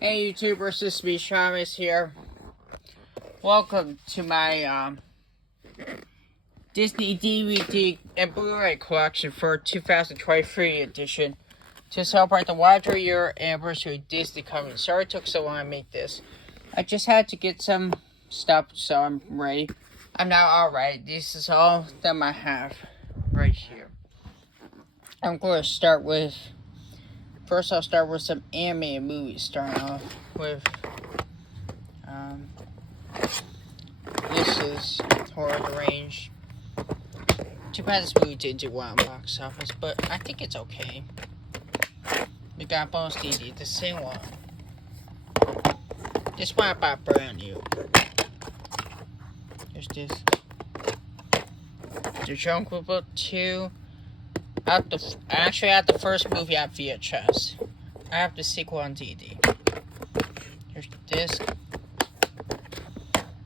Hey YouTubers, this is me, Shamus here. Welcome to my Disney DVD and Blu-ray collection for 2023 edition to celebrate the 100-year anniversary of Disney coming. Sorry it took so long to make this. I just had to get some stuff so I'm ready. I'm now alright. This is all that I have right here. I'm going to start with... First, I'll start with some animated movies, starting off with, this is Horror the Range. Too bad this movie didn't do well in box office, but I think it's okay. We got bonus DVD, the same one. This one I bought brand new. There's this. The Jungle Book 2. I actually have the first movie on VHS. I have the sequel on DVD. Here's the disc.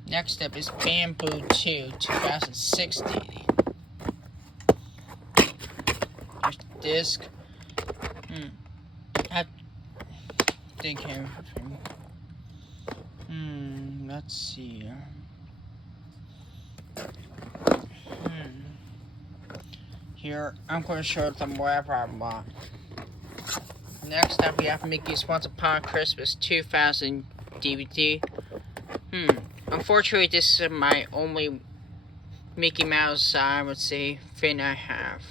Next up is Bamboo 2, 2006 DVD. Here's the disc. I think here. Let's see. Here, I'm going to show them wherever I want. Next up, we have Mickey's Once Upon Christmas 2000 DVD. Unfortunately, this is my only Mickey Mouse, I would say, thing I have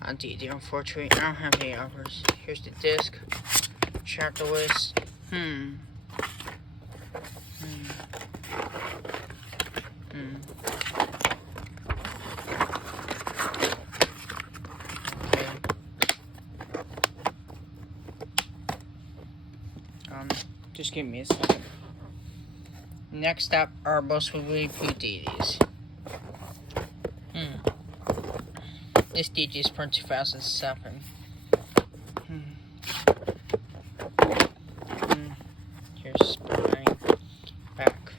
on DVD. Unfortunately, I don't have any others. Here's the disc. Chapter list. Just give me a second. Next up are mostly Winnie Pooh DVDs. This DVD is from 2007. Here's spine, back.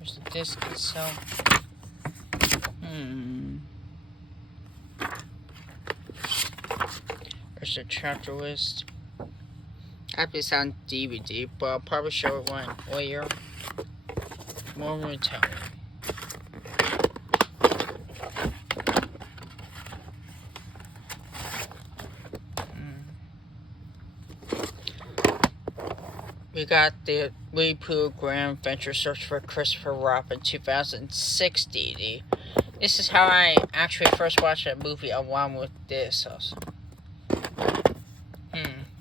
Here's the disc itself. There's the chapter list. I have this on DVD, but I'll probably show it one later. More will tell me. We got the Winnie Pooh Grand Adventure Search for Christopher Robin 2006 DVD. This is how I actually first watched that movie along with this also.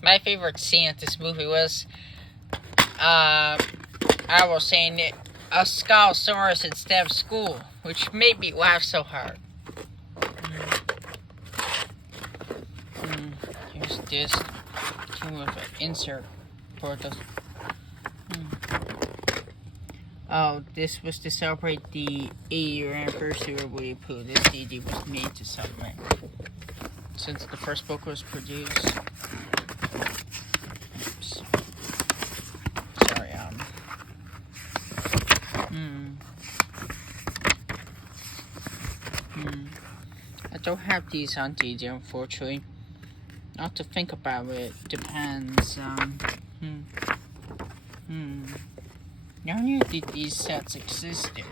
My favorite scene of this movie was, I was saying it, a Skullsaurus instead of school, which made me laugh so hard. Here's this. Came with an insert for the. Oh, this was to celebrate the 80-year anniversary of Winnie Pooh. This DVD was made to celebrate, since the first book was produced. I don't have these on DVD, unfortunately. I'll have to think about it. Depends. I knew that these sets existed.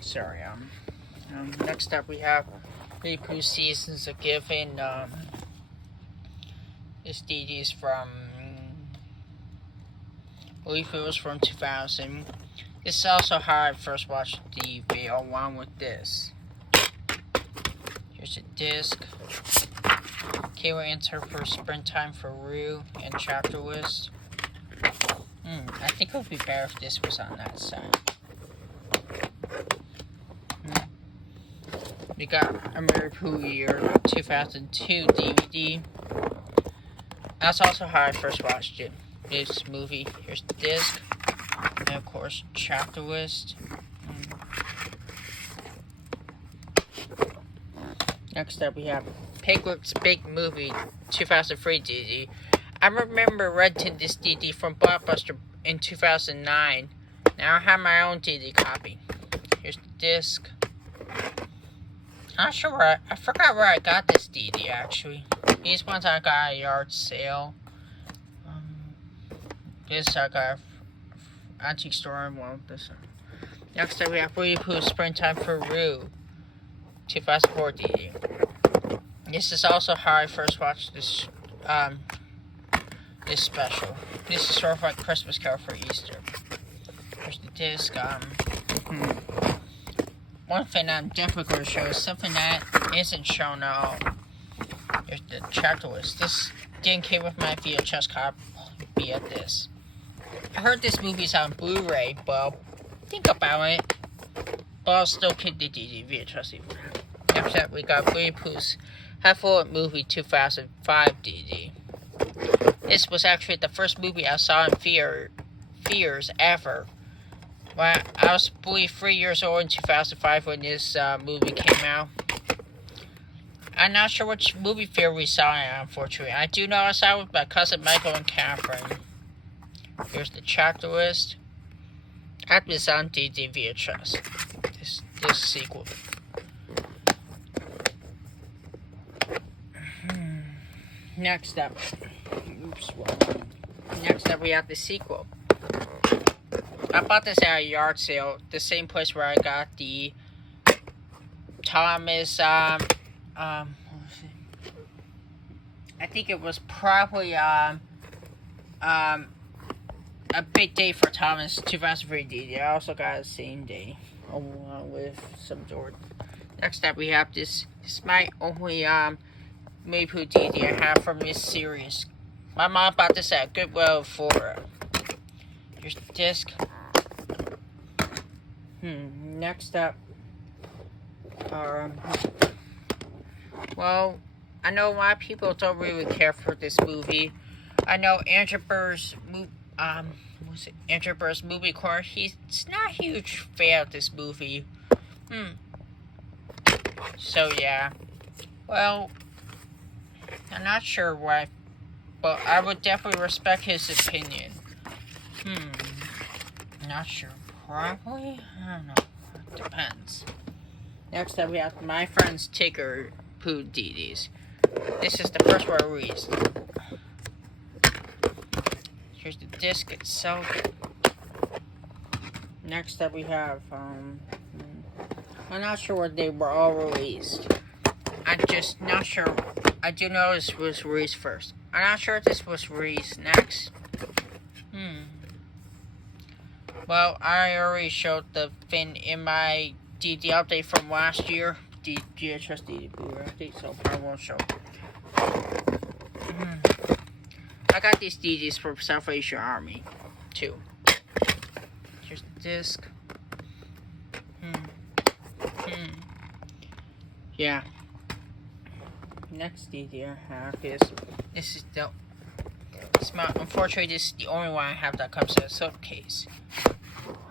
Sorry. Next up we have Winnie Pooh Seasons of Giving. This DVD is from, I believe it was from 2000. This is also how I first watched the video along with this. Here's a disc. Kayla Answer for Springtime for Rue and chapter list. I think it would be better if this was on that side. We got A Merry Pooh Year 2002 DVD. That's also how I first watched it. This movie. Here's the disc. And of course, chapter list. Next up we have Piglet's Big Movie 2003 DVD. I remember renting this DVD from Blockbuster in 2009. Now I have my own DVD copy. Here's the disc. I'm not sure where I forgot where I got this DVD actually. These ones I got at a yard sale. This I got antique store and one. This one. Next up we have Winnie Pooh Springtime for Roo 2004 DVD. This is also how I first watched this this special. This is sort of like Christmas Carol for Easter. Here's the disc. One thing I'm definitely going to show is something that isn't shown at all. Here's the chapter list. This didn't came with my VHS copy of this. I heard this movie's on Blu-ray, but think about it. But I'll still keep the VHS even. After that, we got Winnie Pooh's Half-Full Movie 2005 DVD. This was actually the first movie I saw in theaters ever. When I was, I believe, 3 years old in 2005 when this movie came out. I'm not sure which movie theater we saw it at, unfortunately. I do know I saw it with my cousin Michael and Catherine. Here's the chapter list. After this on DVD VHS. This sequel. Next up. Next up we have the sequel. I bought this at a yard sale, the same place where I got the Thomas, what was it? I think it was probably, a big day for Thomas 2003 DVD. I also got the same day, along with some Jordan. Next up we have this is my only, Winnie Pooh DVD I have from this series. My mom bought this at Goodwill for, here's the disc. Next up, well, I know a lot of people don't really care for this movie. I know Andrew Burr's movie corner. He's not a huge fan of this movie. So yeah, well, I'm not sure why, but I would definitely respect his opinion. Not sure. Probably? I don't know. It depends. Next up, we have My Friend's Tigger Pooh DVDs. This is the first one I released. Here's the disc itself. Next up, we have, I'm not sure what they were all released. I'm just not sure. I do know this was released first. I'm not sure if this was released next. Well, I already showed the thing in my DVD update from last year. The VHS DVD Blu-ray update, so I won't show. I got these DVDs from South Asian Army, too. Here's the disc. Yeah. Next DVD I have is, this is the, unfortunately this is the only one I have that comes in a slipcase.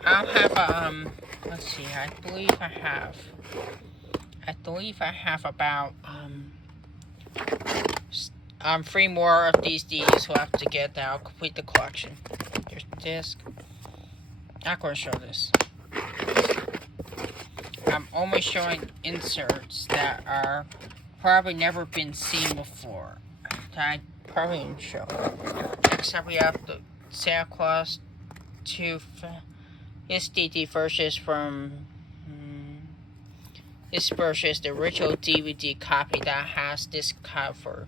I don't have, let's see, I believe I have about, 3 more of these DVDs we'll have to get that I'll complete the collection. Here's the disc. Not going to show this. I'm only showing inserts that are probably never been seen before. That I probably didn't show. Next up we have the Santa Claus 2. This DVD version is from, this version is the original DVD copy that has this cover.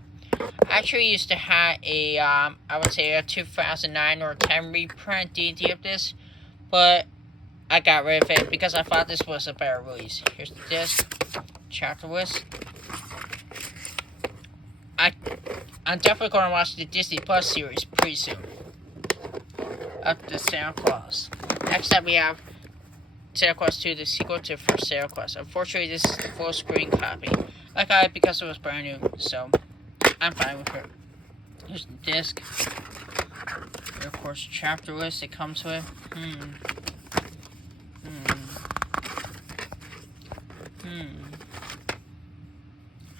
I actually used to have a, I would say a 2009 or 10 reprint DVD of this, but I got rid of it because I thought this was a better release. Here's the disc, chapter list. I'm definitely going to watch the Disney Plus series pretty soon. Of the Santa Claus. Next up we have Santa Claus 2, the sequel to first Santa Claus. Unfortunately, this is the full screen copy. I got it because it was brand new, so I'm fine with it. Here's the disc. Here, of course, chapter list it comes with.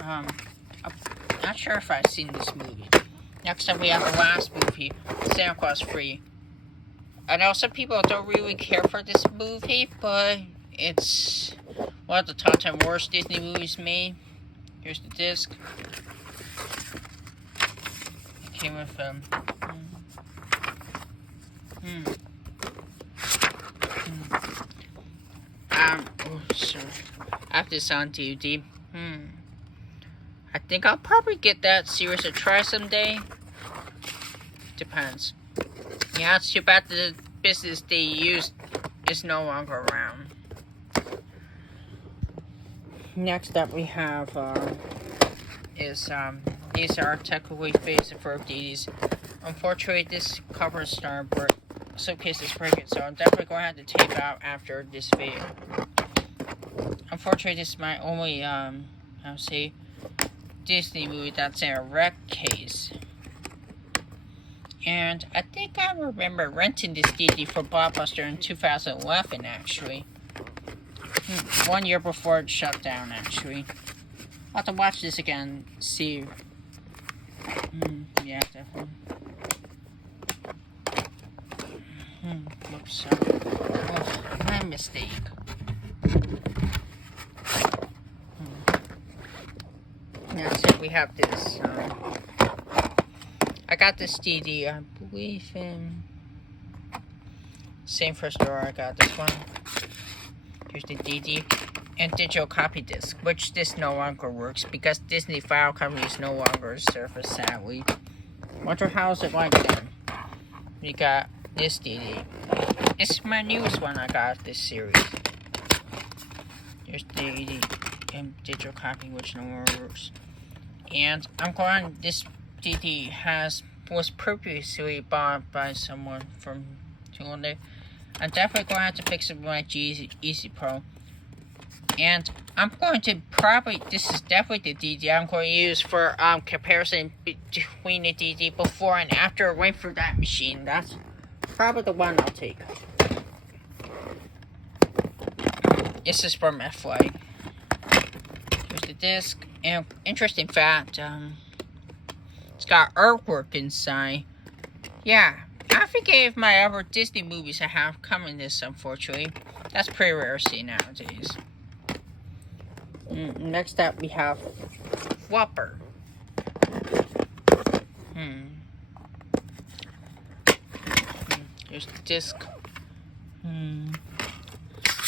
I'm not sure if I've seen this movie. Next up we have the last movie, Santa Claus 3. I know some people don't really care for this movie, but it's one of the top 10 worst Disney movies made. Here's the disc. It came with oh, sorry. I have this on DVD. I think I'll probably get that series to try someday. Depends. Yeah, it's too bad the business they used is no longer around. Next up we have these are technically phased for DVDs. Unfortunately, this cover is star, but suitcase is breaking, so I'm definitely going to have to tape out after this video. Unfortunately, this is my only Disney movie that's in a wreck case. And I think I remember renting this DVD for Blockbuster in 2011, actually. 1 year before it shut down, actually. I'll have to watch this again, see. Yeah, definitely. Oops, sorry. Oh, my mistake. Now, so we have this. I got this DVD, I believe in same first store. I got this one. Here's the DVD and digital copy disc, which this no longer works because Disney File Company is no longer a service, sadly. Wonder how's it like then? We got this DVD. It's my newest one I got this series. Here's the DVD and digital copy, which no longer works. And I'm glad this DVD was previously bought by someone from Toronto. I'm definitely going to have to fix it with my Easy Pro. And I'm going to this is definitely the DVD I'm going to use for comparison between the DVD before and after I went through that machine. That's probably the one I'll take. This is from FY. Here's the disc. And interesting fact, it's got artwork inside. Yeah, I forgave my other Disney movies I have coming this, unfortunately. That's pretty rare to see nowadays. Next up, we have Whopper. Here's the disc.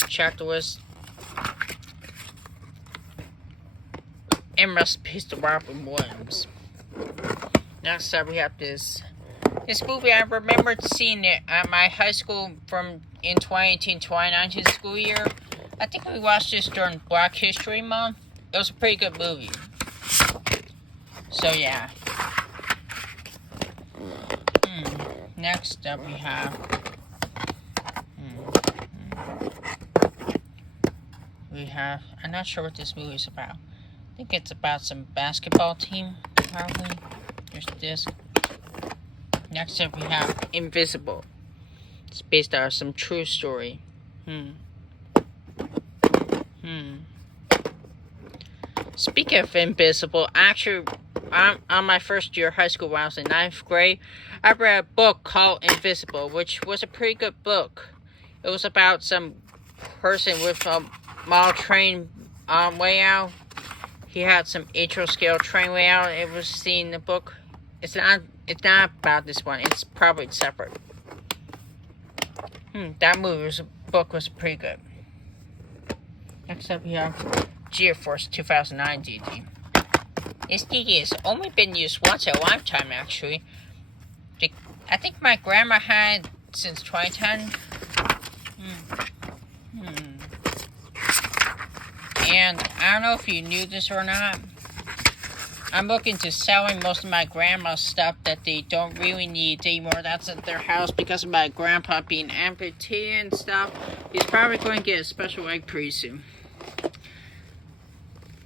Chapter list. And recipes to Robin Williams. Next up, we have this movie. I remembered seeing it at my high school in 2018-2019 school year. I think we watched this during Black History Month. It was a pretty good movie. So yeah. Next up we have I'm not sure what this movie is about. I think it's about some basketball team, probably. Here's the disc. Next up we have Invisible. It's based on some true story. Speaking of Invisible, actually, on my first year of high school when I was in 9th grade, I read a book called Invisible, which was a pretty good book. It was about some person with a model train layout. He had some atrial scale train layout. It was seen in the book. It's not about this one. It's probably separate. That book was pretty good. Next up we have GeoForce 2009 DVD. This DVD has only been used once in a lifetime, actually. I think my grandma had it since 2010. And I don't know if you knew this or not. I'm looking to selling most of my grandma's stuff that they don't really need anymore. That's at their house because of my grandpa being amputated and stuff. He's probably going to get a special egg pretty soon.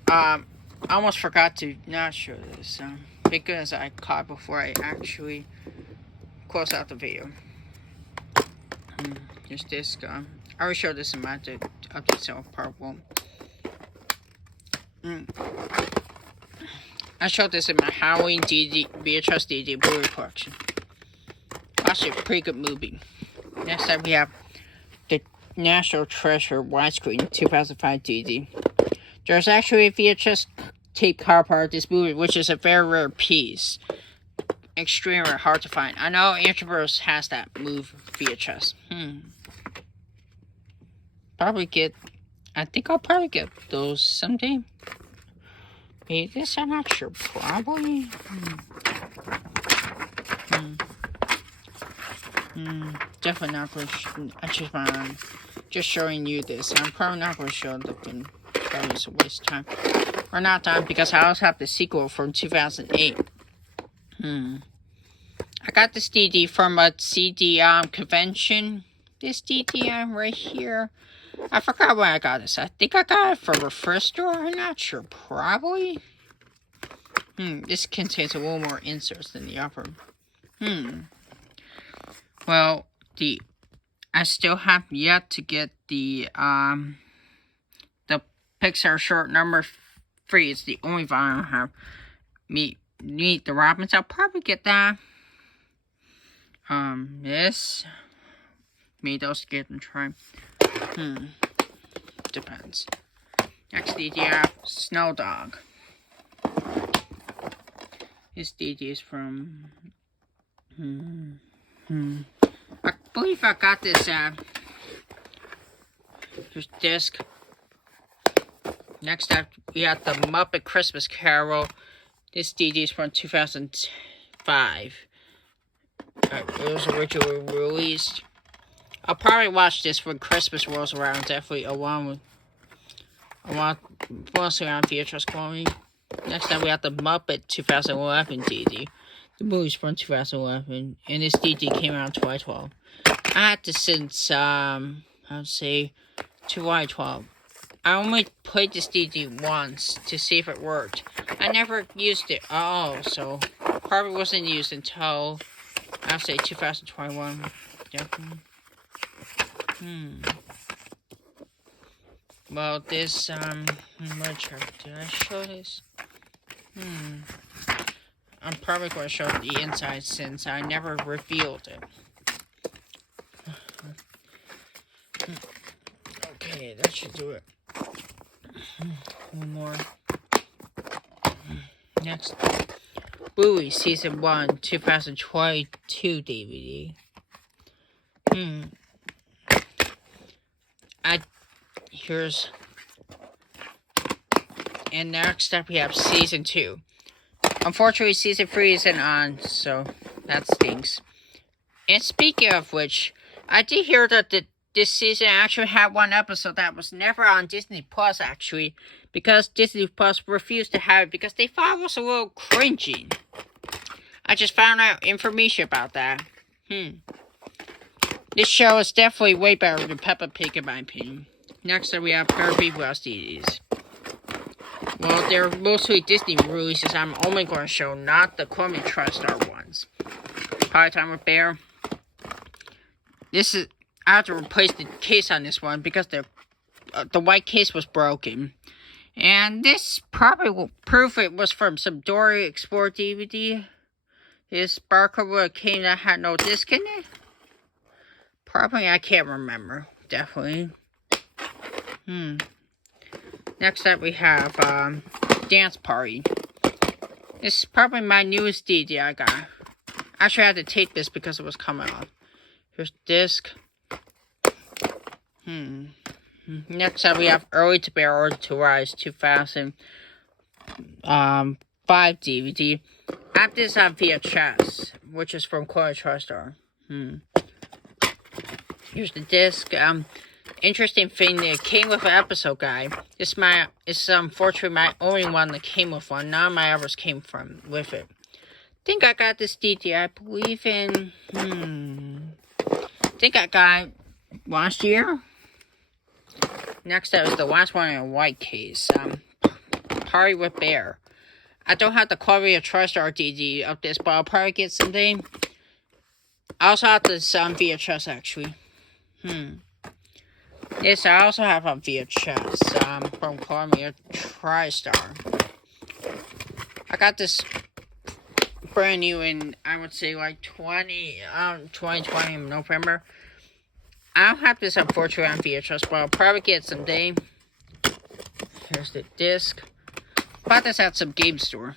I almost forgot to not show this. Thank goodness I caught before I actually close out the video. Here's this. I already showed this in my update self part 1. I showed this in my Halloween VHS DVD Blu-ray collection. Actually, a pretty good movie. Next up, we have the National Treasure widescreen 2005 DVD. There's actually a VHS tape cover part of this movie, which is a very rare piece. Extremely hard to find. I know Introvers has that move VHS. I think I'll probably get those someday. Maybe this, I'm not sure. Probably. Definitely not going to. Just showing you this. I'm probably not going to show the thing. Probably it's a waste of time. Or not time, because I also have the sequel from 2008. I got this DVD from a CD convention. This DVD right here. I forgot where I got this. I think I got it from a thrift store. I'm not sure. Probably. This contains a little more inserts than the upper. Well, I still have yet to get the Pixar short number 3. It's the only vinyl I have. Meet the Robins. I'll probably get that. This. Maybe those get and try. Depends. Next DVD, Snow Dog. This DVD is from. I believe I got this this disc. Next up, we got the Muppet Christmas Carol. This DVD is from 2005. It was originally released. I'll probably watch this when Christmas rolls around. Definitely mostly on VHS quality. Next up, we got the Muppet 2011 DVD. The movie's from 2011, and this DVD came out in 2012. I had this since, I would say, 2012. I only played this DVD once to see if it worked. I never used it at all, so probably wasn't used until, I would say, 2021. Definitely. Well, this, did I show this? I'm probably going to show the inside since I never revealed it. Okay, that should do it. One more. Next. Bluey Season 1, 2022 DVD. And next up we have Season 2. Unfortunately, Season 3 isn't on, so that stinks. And speaking of which, I did hear that this season actually had one episode that was never on Disney Plus, actually, because Disney Plus refused to have it because they thought it was a little cringy. I just found out information about that. This show is definitely way better than Peppa Pig, in my opinion. Next up, we have Kirby West DVDs. Well, they're mostly Disney releases. I'm only going to show not the Columbia TriStar ones. Party Time with Bear. I have to replace the case on this one because the white case was broken. And this probably will prove it was from some Dory Explorer DVD. This barcode would have came that had no disc in it. Probably, I can't remember. Definitely. Next up we have Dance Party. This is probably my newest DVD I got. Actually, I had to tape this because it was coming off. Here's disc. Next up we have Early to Bear, Early to Rise 2005 DVD. I have this on VHS, which is from Columbia TriStar. Here's the disc. Interesting thing, it came with an episode guide. It's unfortunately my only one that came with one. None of my others came with it. I think I got this DVD, I believe in, I think I got it last year. Next up is the last one in a white case. Party with Bear. I don't have the Columbia TriStar DVD of this, but I'll probably get someday. I also have this on VHS, actually. Yes, I also have on VHS from Columbia TriStar. I got this brand new in, I would say, like 2020 in November. I don't have this unfortunately on VHS, but I'll probably get it someday. Here's the disc. Bought this at some game store.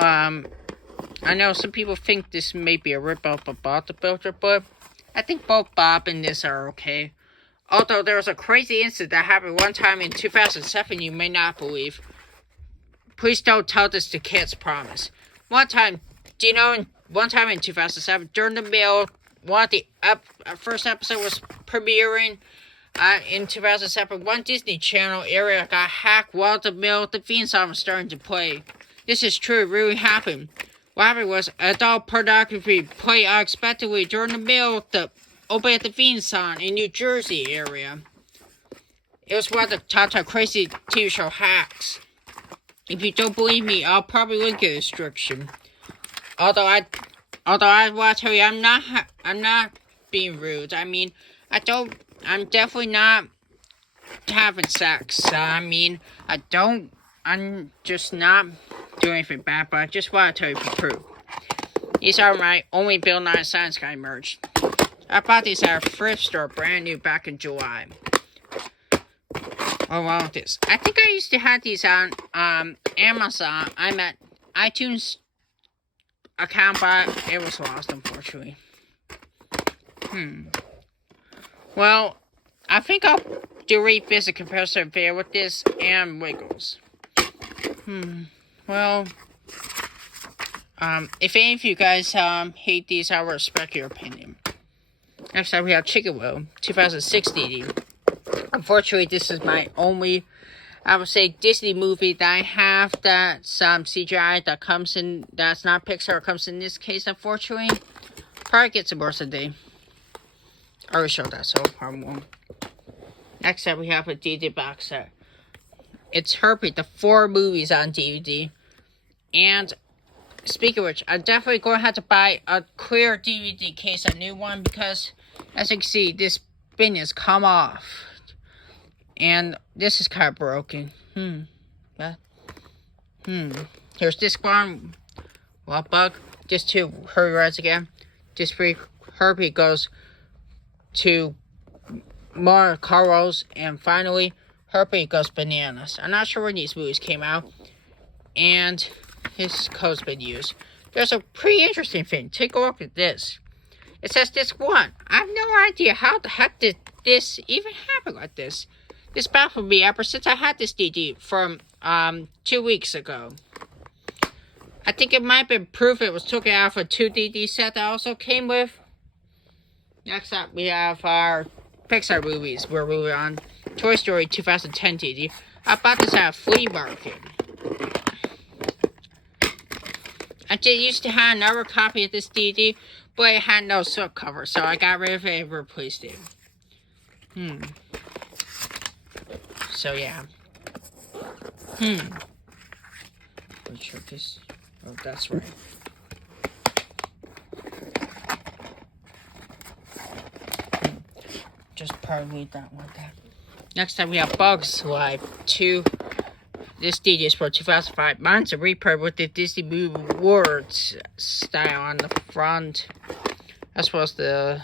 I know some people think this may be a ripoff of Bob the Builder, but I think both Bob and this are okay. Although there was a crazy incident that happened one time in 2007 you may not believe. Please don't tell this to kids, promise. One time in 2007, during the middle, one of the first episode was premiering in 2007. One Disney Channel area got hacked while the middle of the theme song was starting to play. This is true, it really happened. What happened was adult pornography played unexpectedly during the middle of the open at the theme song in New Jersey area. It was one of the top crazy TV show hacks. If you don't believe me, I'll probably link a description. Although I want to tell you, I'm not being rude. I mean, I'm definitely not having sex. I'm just not doing anything bad, but I just want to tell you for proof. These are my only Bill Nye Science Guy merch. I bought these at a thrift store, brand new, back in July. Oh, well, with this. I think I used to have these on Amazon. I'm at iTunes account, but it was lost, unfortunately. Well, I think I'll do a revisit comparison video with this and Wiggles. Well, if any of you guys hate these, I will respect your opinion. Next up, we have Chicken Will, 2006 DVD. Unfortunately, this is my only, I would say, Disney movie that I have that's CGI that comes in, that's not Pixar, comes in this case, unfortunately. Probably get some more today. I already showed that, so I won't. Next up, we have a DVD box set. It's Herbie, the 4 movies on DVD. And speaking of which, I'm definitely going to have to buy a clear DVD case, a new one, because as you can see, this bin has come off. And this is kind of broken. Here's disc 1. Well, bug. Disc 2, Herbie rides again. Disc 3, Herbie goes to more Carlos. And finally, Herbie goes bananas. I'm not sure when these movies came out. And his code's been used. There's a pretty interesting thing. Take a look at this. It says disc 1. I have no idea how the heck did this even happen like this. This baffled me ever since I had this DVD from 2 weeks ago. I think it might have been proof it was taken out of a 2 DVD set that also came with. Next up, we have our Pixar movies. We're moving on. Toy Story 2010 DVD. I bought this at a flea market. I did used to have another copy of this DVD, but it had no silk cover, so I got rid of it and replaced it. So yeah. Let's check this. Oh, that's right. Just probably that one there. Next time we have Bugs Life 2. This DVD is for 2005. Mine's a reprint with the Disney Movie Awards style on the front. As well as the...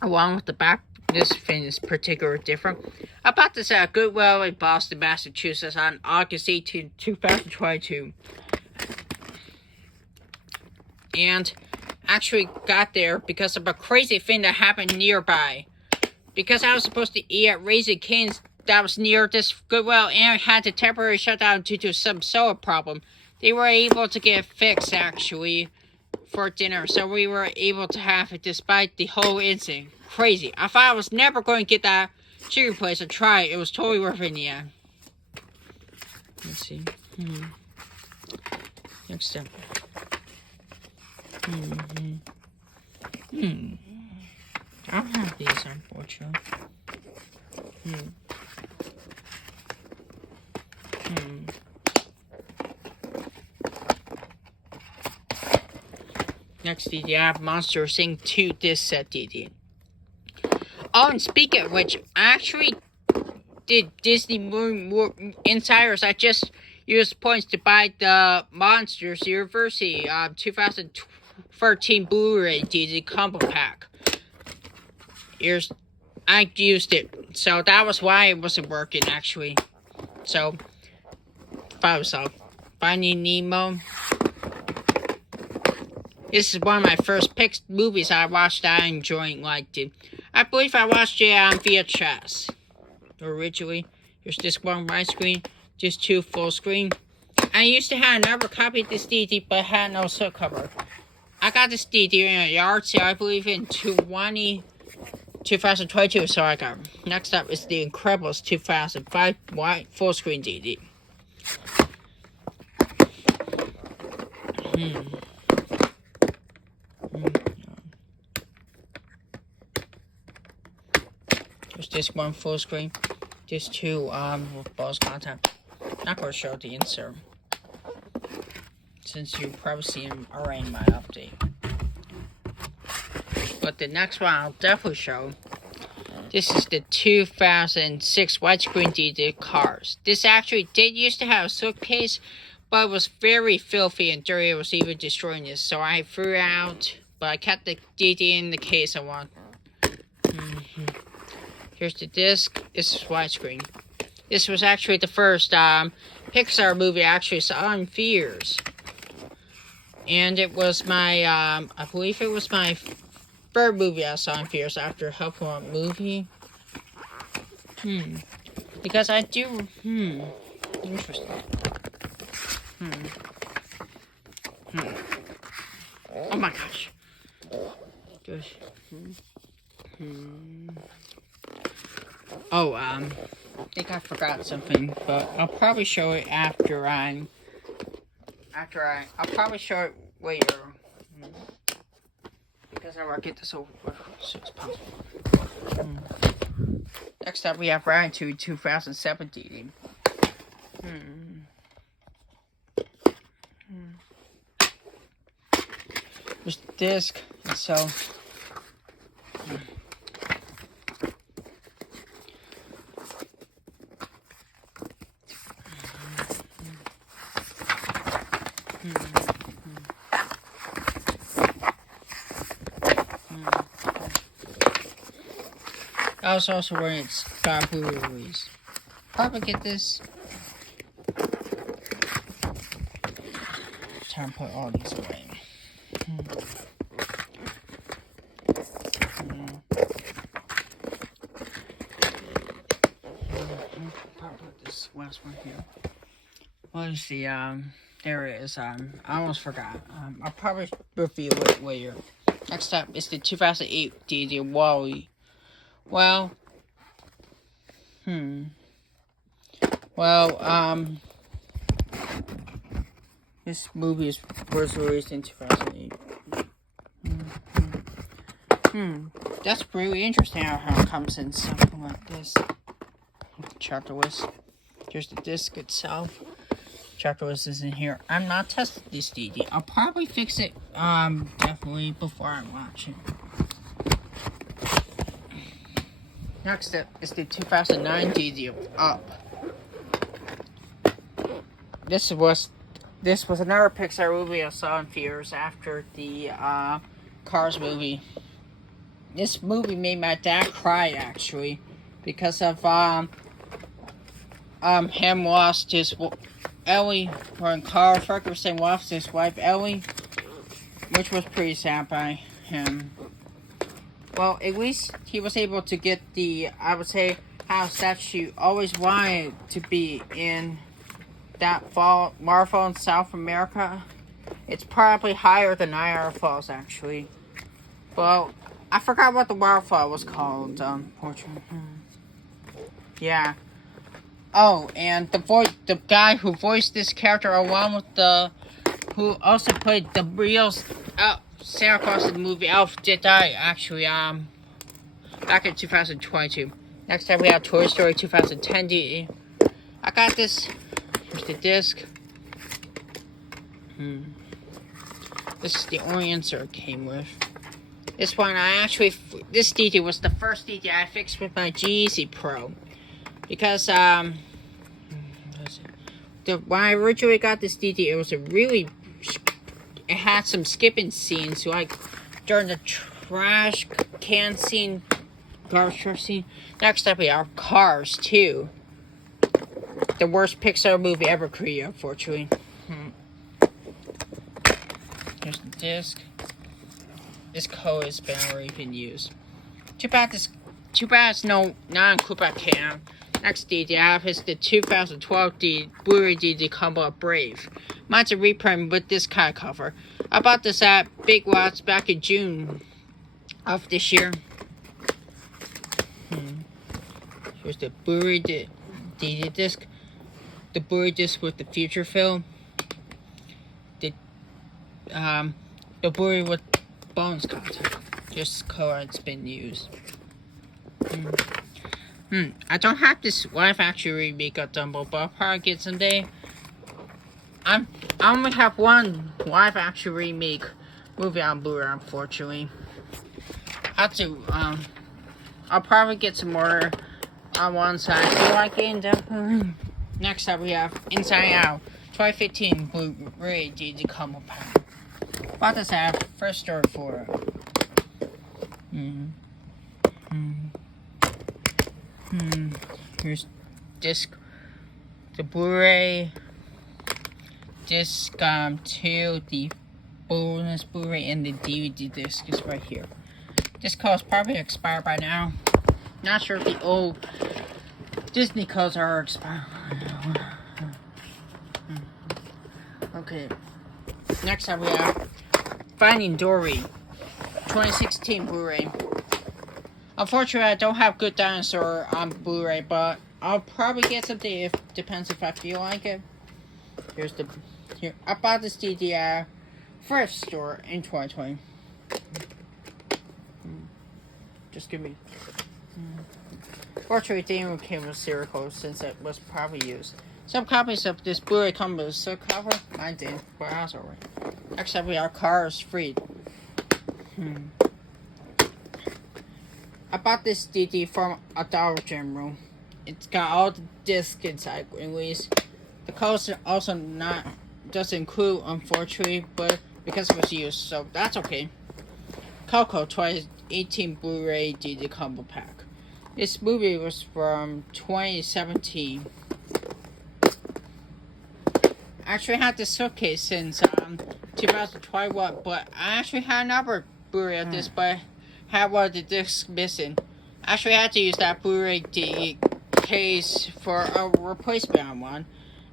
along with the back. This thing is particularly different. I bought this at Goodwill in Boston, Massachusetts on August 18, 2022. And actually got there because of a crazy thing that happened nearby. Because I was supposed to eat at Raising Cane's that was near this Goodwill and had to temporarily shut down due to some solar problem. They were able to get it fixed, actually, for dinner. So we were able to have it despite the whole incident. Crazy. I thought I was never going to get that chicken place to try it. It was totally worth it in the end. Let's see. Next up. I don't have these, unfortunately. Next DVD, I have Monster Inc. 2 disc set DVD. Oh, and speaking of which, I actually did Disney Insiders. I just used points to buy the Monsters University 2000 13 Blu-ray DVD combo pack. I used it, so that was why it wasn't working actually. So, by myself, Finding Nemo. This is one of my first movies I watched that I enjoyed and liked it. I believe I watched it on VHS originally. Here's disc 1 widescreen, disc 2 full screen. I used to have another copy of this DVD, but it had no slipcover. I got this DVD in a yard sale, I believe in 2022, so I got it. Next up is The Incredibles 2005 wide full screen DVD. There's disc 1 full screen, disc 2 with bonus content. Not going to show the insert, since you've probably seen already in my update. But the next one I'll definitely show. This is the 2006 widescreen DVD Cars. This actually did used to have a suitcase, but it was very filthy and dirty. It was even destroying this, so I threw it out. But I kept the DVD in the case I want. Here's the disc. This is widescreen. This was actually the first Pixar movie I actually saw in theaters. And it was my, I believe it was my third movie I saw in theaters after Paramont movie. Because I do, interesting. Oh my gosh. Gosh. Oh, I think I forgot something, but I'll probably show it after I'll probably show it later. Because I want to get this over with as soon as possible. Next up, we have Ryan 2017. There's the disc itself. I was also wearing its Blu release. Probably get this. Time to put all these away. Probably put this last one here. What is the there it is. I almost forgot. I'll probably reveal it later. Next up is the 2008 DVD Wall-E. Well, this movie was released in 2008. That's really interesting how it comes in something like this. Chapter list. Here's the disc itself. Chapter list is in here. I'm not testing this DVD. I'll probably fix it, definitely before I watch it. Next up is the 2009 DVD Up. This was another Pixar movie I saw in theaters after the Cars movie. This movie made my dad cry actually, because of him lost his Ellie, when Carl Ferguson lost his wife Ellie, which was pretty sad by him. Well, at least he was able to get the, I would say, house that she always wanted to be in that waterfall in South America. It's probably higher than Niagara Falls, actually. Well, I forgot what the waterfall was called, unfortunately. Yeah. Oh, and the guy who voiced this character, along with who also played the real Santa Claus in the movie Elf, did die actually back in 2022. Next time we have Toy Story 2010 DVD. I got this. Here's the disc. This is the only insert it came with. This one this DVD was the first DVD I fixed with my G-Eazy Pro, because when I originally got this DVD, it had some skipping scenes, like during the trash can scene, garbage truck scene. Next up we have Cars 2. The worst Pixar movie ever created, unfortunately. Here's the disc. This code has already been used. Too bad it's not included by cam. Next DVD I have is the 2012 Blu-ray DVD combo of Brave. Mine's a reprint with this kind of cover. I bought this at Big Lots back in June of this year. Here's the Blu-ray DVD disc. The Blu-ray disc with the future film. The Blu-ray with bonus content. Just color it's been used. I don't have this live action remake of Dumbo, but I'll probably get someday. I only have one live action remake movie on Blu-ray, unfortunately. I'll probably get some more on one side. So I can definitely. Next up we have Inside Out 2015 Blu-ray DVD combo pack. Bought this at first store for Here's disc, the Blu-ray disc 2, the bonus Blu-ray, and the DVD disc is right here. This code's probably expired by now. Not sure if the old Disney codes are expired. Okay. Next up we have Finding Dory 2016 Blu-ray. Unfortunately, I don't have Good Dinosaur on Blu-ray, but I'll probably get something. If depends if I feel like it. Here I bought this DVD at thrift store in 2020. Just give me. Fortunately, it didn't even came with serial code since it was probably used. Some copies of this Blu-ray come with a silk cover. Mine didn't, but I was alright. Next up, we have Cars 3. I bought this DVD from a Dollar General. It's got all the discs inside, anyways. The cost also doesn't include, unfortunately, but because it was used, so that's okay. Coco 2018 Blu-ray DVD combo pack. This movie was from 2017. I actually had this suitcase since 2021, but I actually had another Blu-ray of this, but had one of the discs missing. I actually had to use that Blu-ray case for a replacement one.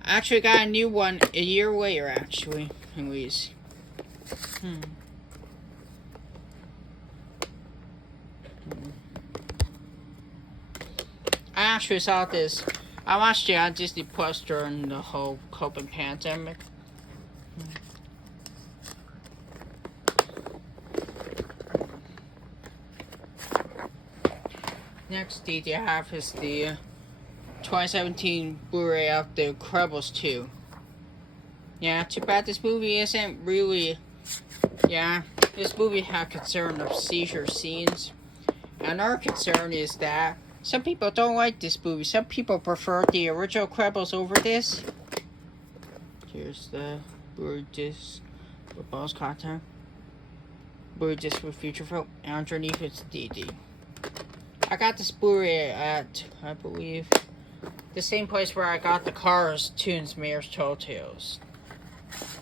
I actually got a new one a year later, actually. Anyways. I actually saw this. I watched it on Disney Plus during the whole COVID pandemic. Next DVD I have is the 2017 Blu-ray of The Incredibles 2. Yeah, too bad this movie isn't really. Yeah, this movie had concern of seizure scenes. And our concern is that some people don't like this movie. Some people prefer the original Incredibles over this. Here's the Blu-ray disc with bonus content. Blu-ray disc with future film. And underneath it's DVD. I got this Blu-ray at, I believe, the same place where I got the Cars, Tunes, Mayor's Tall Tales.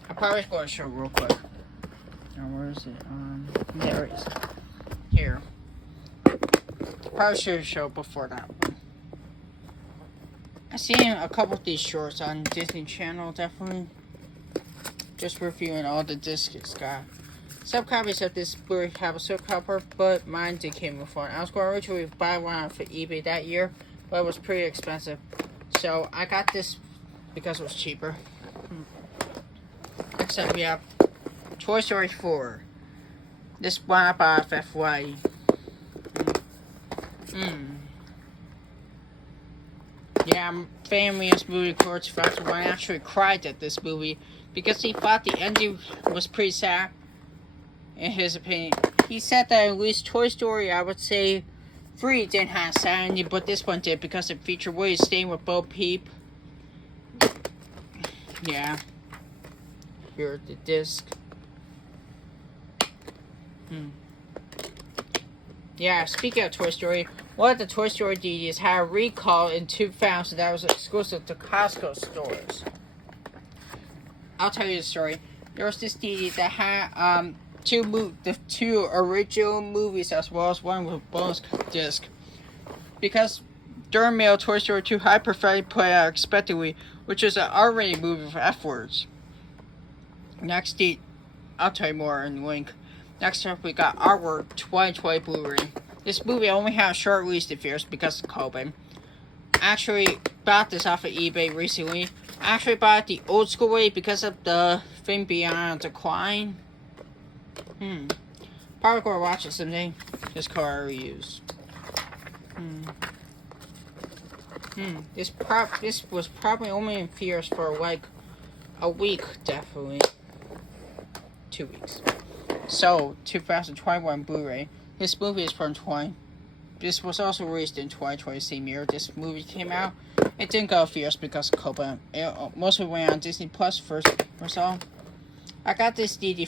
I'm probably going to show real quick. Now, where is it? There it is. Here. Probably should have showed before that one. I've seen a couple of these shorts on Disney Channel, definitely. Just reviewing all the discs it's got. Some copies of this Blu-ray have a silk cover, but mine did came with one. I was going to originally buy one off of eBay that year, but it was pretty expensive. So I got this because it was cheaper. Next up we have Toy Story 4. This one I bought off FYE. Yeah, family of this movie courts Factor One actually cried at this movie because he thought the ending was pretty sad. In his opinion, he said that at least Toy Story, I would say, 3 didn't have a sad ending, but this one did because it featured Woody staying with Bo Peep. Yeah. Here's the disc. Yeah, speaking of Toy Story, one of the Toy Story DVDs had a recall in 2000 that was exclusive to Costco stores. I'll tell you the story. There was this DVD that had the two original movies as well as one with bonus disc. Because during mail, Toy Story 2 Hyper Play Out Expectedly, which is an R-rated movie with F-words. Next, I'll tell you more in the link. Next up, we got Artwork 2020 Blu-ray. This movie only had short release fears because of COVID. I actually bought this off of eBay recently. I actually bought it the old school way because of the thing being on decline. Probably gonna watch it someday. This car I reused. This was probably only in theaters for like a week, definitely. 2 weeks. So, 2021 Blu-ray. This movie is from 20. This was also released in 2020, same year this movie came out. It didn't go to theaters because of COVID. It mostly went on Disney Plus first or so. I bought this DVD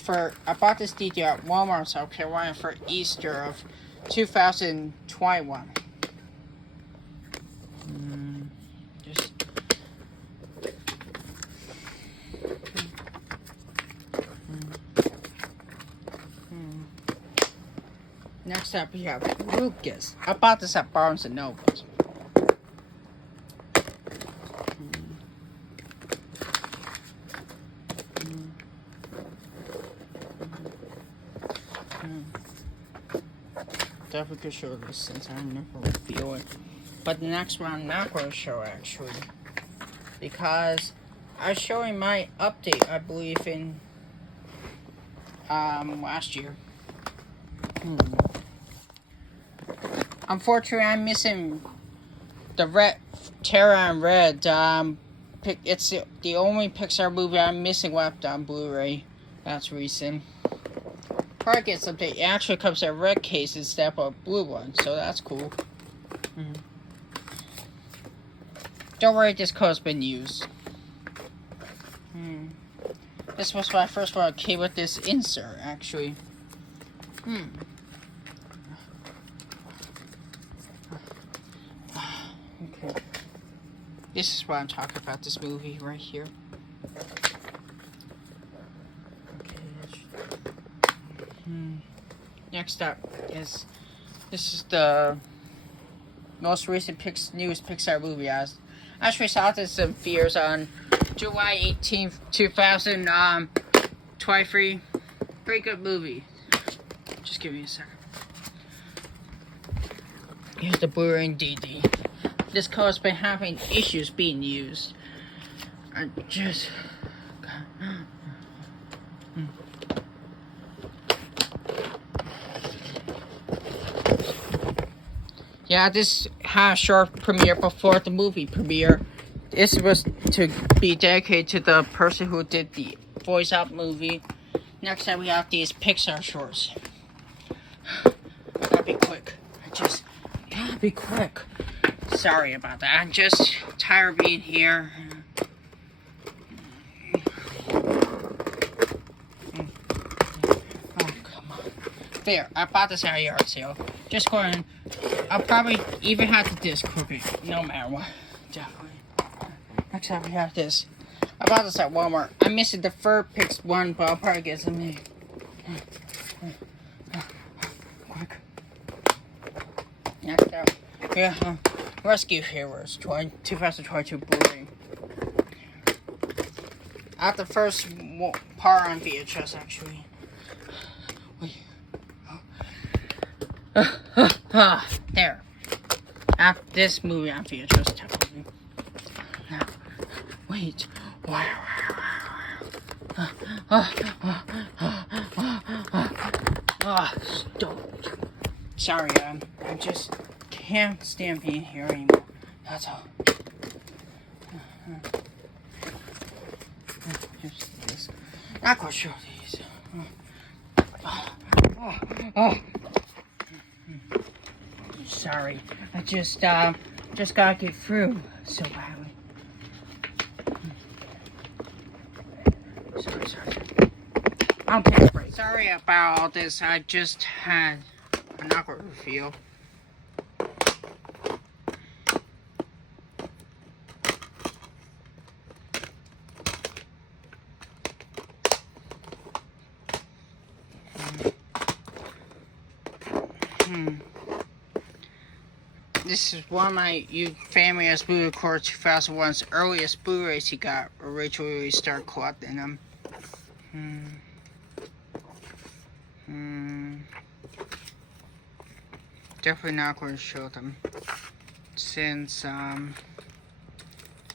at Walmart, South Carolina for Easter of 2021. Next up, we have Lucas. I bought this at Barnes & Nobles. Definitely could show this since I never review it. But the next one I'm not going to show actually. Because I was showing my update, I believe, in last year. Unfortunately, I'm missing the Terra and Red. It's the only Pixar movie I'm missing left on Blu-ray. That's recent. Probably get something. It actually comes in a red case instead of a blue one, so that's cool. Don't worry, this code's been used. This was my first one. Came with this insert, actually. Okay. This is what I'm talking about, this movie right here. Next up is, this is the most recent newest Pixar movie. I actually saw this in theaters on July 18th, 2023. Very good movie. Just give me a second. Here's the Blu-ray and DVD. This code's been having issues being used. I just... Yeah, this had a short premiere before the movie premiere. This was to be dedicated to the person who did the voice out movie. Next time we have these Pixar shorts. Gotta be quick. Gotta be quick. Sorry about that. I'm just tired of being here. Oh, come on. There, I bought this at a yard sale. Just go ahead. I'll probably even have the disc crooked, no matter what. Definitely. Next time we have this. I bought this at Walmart. I'm missing the fur picks one, but I'll probably get some. Quick. Next up. Yeah, Rescue Heroes 2022 Blu-ray. I have the first part on VHS, actually. Wait. There. I have this movie on VHS, definitely. Now, wait. Stop. Sorry, I just can't stand being here anymore. That's all. Here's this. Not gonna show these. Sorry, I just gotta get through so badly. Sorry. I'll take a break. Sorry about all this. I just had an awkward feel. This is one of my family has Blu Record 2001's earliest Blu-rays he got originally started collecting them. Definitely not going to show them since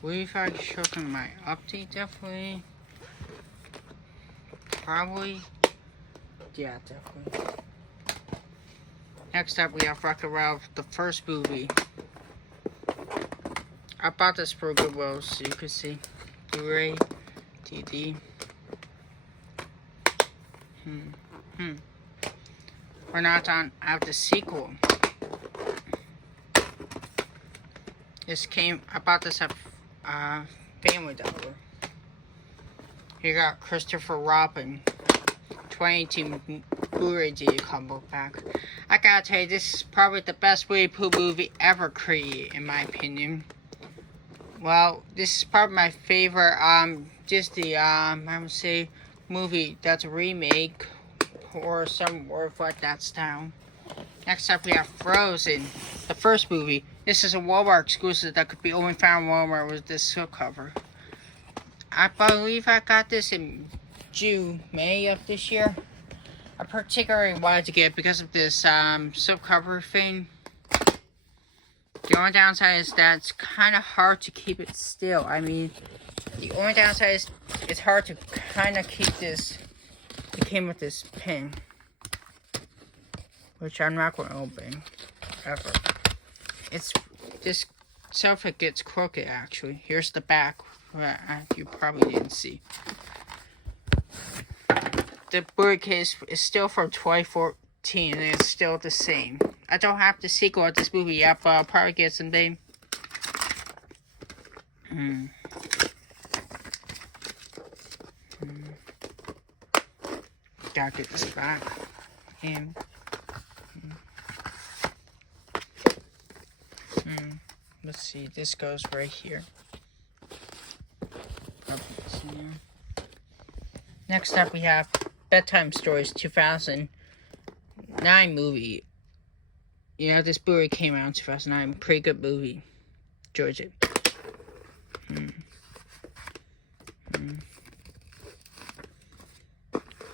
believe I can show them my update. Definitely, probably, yeah, definitely. Next up, we have Wreck-It Ralph, the first movie. I bought this for Goodwill, so you can see. Blu-ray, DVD. We're not done. I have the sequel. I bought this at Family Dollar. You got Christopher Robin, 2018 Blu-ray DVD combo pack. I gotta tell you, this is probably the best Winnie Pooh movie ever created, in my opinion. Well, this is probably my favorite Disney I would say movie that's a remake or some work like that style. Next up, we have Frozen, the first movie. This is a Walmart exclusive that could be only found in Walmart with this slipcover. I believe I got this in May of this year. I particularly wanted to get it because of this slipcover thing. The only downside is that it's kind of hard to keep it still. I mean, the only downside is it's hard to kind of keep this. It came with this pin, which I'm not going to open ever. It's this stuff, it gets crooked actually. Here's the back. You probably didn't see. The Blu-ray case is still from 2014 and it's still the same. I don't have the sequel of this movie yet, but I'll probably get someday. Gotta get this back. And let's see, this goes right here. Next up, we have Bedtime Stories 2009 movie. You know, this Blu-ray came out in 2009. Pretty good movie. Enjoyed it.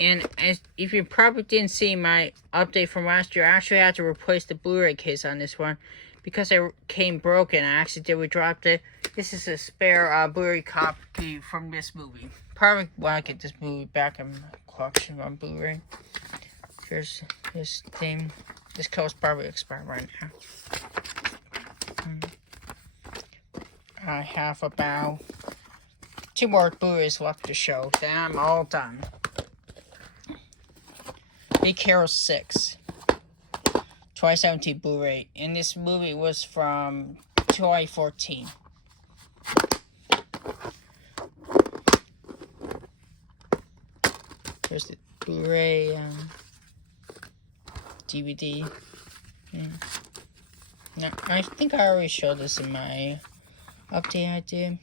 And if you probably didn't see my update from last year, I actually had to replace the Blu-ray case on this one because it came broken. I accidentally dropped it. This is a spare Blu-ray copy from this movie. Probably want to get this movie back in my collection on Blu-ray. Here's this thing. This code's probably expired right now. I have about 2 more Blu-rays left to show. Then I'm all done. Big Hero 6, 2017 Blu-ray, and this movie was from 2014. Here's the Blu-ray, DVD. Now, I think I already showed this in my update I did.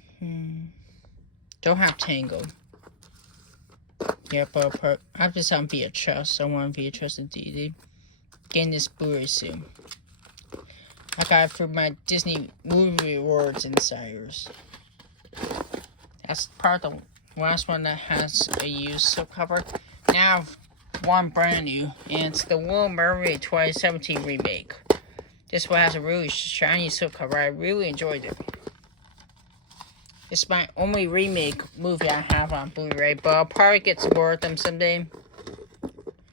Don't have Tango. Yeah, but I have this on VHS. I want VHS and DVD. Getting this Blu-ray soon. I got it for my Disney Movie Awards Insiders. That's part of the last one that has a used slipcover. Now, one brand new, and it's the Little Mermaid 2017 remake. This one has a really shiny slipcover. I really enjoyed it. It's my only remake movie I have on Blu-ray, but I'll probably get some more of them someday.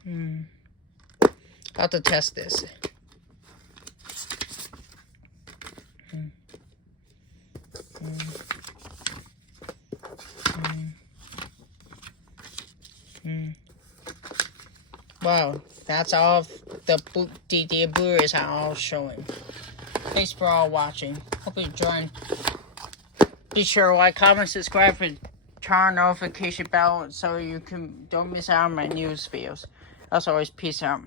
I'll have to test this. Wow, that's all of the DVD and Blu-rays I'm all showing. Thanks for all watching. Hope you enjoyed. Be sure to like, comment, subscribe, and turn on notification bell so you don't miss out on my news videos. As always, peace out.